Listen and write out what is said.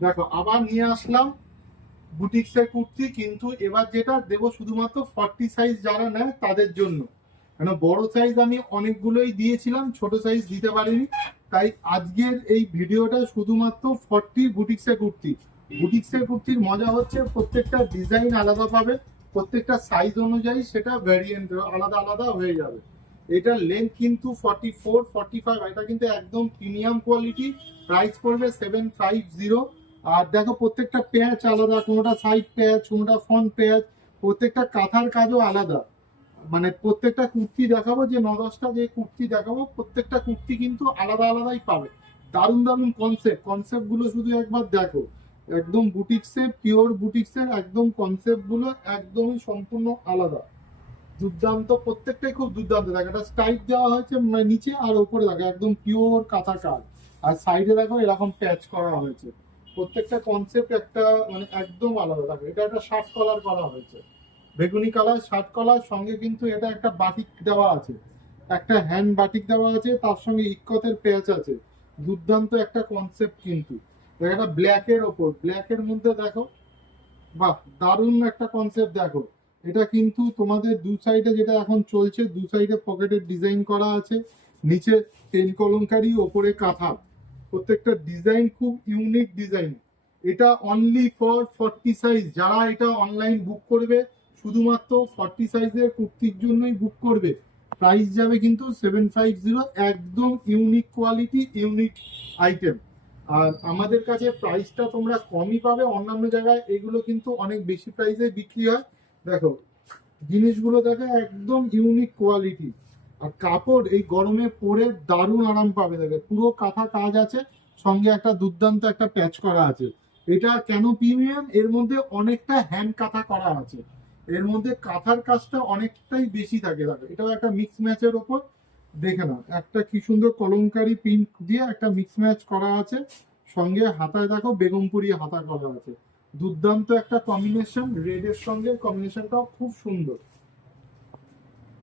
দেখো আবার নিয়ে আসলাম বুটিক্সের কুর্তি, কিন্তু এবার যেটা দেবো শুধুমাত্র 40 সাইজ যারা নেয় তাদের জন্য। কেন বড় সাইজ আমি অনেকগুলোই দিয়েছিলাম, ছোট সাইজ দিতে পারিনি। তাই আজকের এই ভিডিওটা শুধুমাত্র 40 বুটিক্সের কুর্তি। বুটিক্সের কুর্তির মজা হচ্ছে প্রত্যেকটা ডিজাইন আলাদা পাবে, প্রত্যেকটা সাইজ অনুযায়ী সেটা ভ্যারিয়েন্ট আলাদা আলাদা হয়ে যাবে। এটার লেন্থ কিন্তু 44 45, এটা কিন্তু একদম প্রিমিয়াম কোয়ালিটি। প্রাইস পড়বে 750। আর দেখো প্রত্যেকটা প্যাচ আলাদা, কোনোটা সাইড প্যাচ, কোনোটা ফ্রন্ট প্যাচ, প্রত্যেকটা কাঁথার কাজও আলাদা। মানে প্রত্যেকটা কুর্তি দেখাবো, যে 9-10টা যে কুর্তি দেখাবো প্রত্যেকটা কুর্তি কিন্তু আলাদা আলাদাই পাবে। দারুণ দারুণ কনসেপ্ট, কনসেপ্ট গুলো শুধু একবার দেখো। একদম বুটিক্সের, পিওর বুটিক্সের একদম কনসেপ্ট গুলো একদমই সম্পূর্ণ আলাদা। দুর্দান্ত, প্রত্যেকটাই খুব দুর্দান্ত। দেখো একটা স্টাইপ দেওয়া হয়েছে মানে নিচে, আর ওপরে দেখো একদম পিওর কাঁথা কাজ। আর সাইডে দেখো এরকম প্যাচ করা হয়েছে। প্রত্যেকটা কনসেপ্ট একটা মানে একদম আলাদা। দেখো এটা একটা শার্ট কলার করা হয়েছে, বেগুনি কালার শার্ট কলার, সঙ্গে কিন্তু এটা একটা বাটিক দেওয়া আছে, একটা হ্যান্ড বাটিক দেওয়া আছে, তার সঙ্গে ইক্কতের প্যাচ আছে। দুর্দান্ত একটা কনসেপ্ট কিন্তু। দেখো এটা ব্ল্যাকের ওপর, ব্ল্যাকের মধ্যে দেখো, বাহ দারুণ একটা কনসেপ্ট। দেখো এটা কিন্তু তোমাদের দু সাইডে, যেটা এখন চলছে, দু সাইডে পকেটের ডিজাইন করা আছে, নিচে পেন কলমকারি, ওপরে কাঁথা। প্রত্যেকটা ডিজাইন খুব ইউনিক ডিজাইন। এটা অনলি ফর 40 সাইজ। যারা এটা অনলাইন বুক করবে শুধুমাত্র 40 সাইজের কুর্তির জন্যই বুক করবে। প্রাইস যাবে কিন্তু 750। একদম ইউনিক কোয়ালিটি, ইউনিক আইটেম। আর আমাদের কাছে প্রাইসটা তোমরা কমই পাবে, অন্যান্য জায়গায় এগুলো কিন্তু অনেক বেশি প্রাইসে বিক্রি হয়। দেখো জিনিসগুলো দেখো একদম ইউনিক কোয়ালিটি। আর কাপড় এই গরমে পরে দারুণ আরাম পাবে। দেখো পুরো কাঁথা কাজ আছে, সঙ্গে একটা দুর্দান্ত একটা প্যাচ করা আছে। এটা কেন প্রিমিয়াম, এর মধ্যে অনেকটা হ্যান্ড কাঁথা করা আছে, এর মধ্যে কাঁথার কাজটা অনেকটাই বেশি থাকে। দেখো এটাও একটা মিক্স ম্যাচের ওপর, দেখে নাও একটা কি সুন্দর কলমকারি প্রিন্ট দিয়ে একটা মিক্স ম্যাচ করা আছে। সঙ্গে হাতায় দেখো বেগমপুরি হাতা করা আছে। দুর্দান্ত একটা কম্বিনেশন, রেড এর সঙ্গে কম্বিনেশনটাও খুব সুন্দর।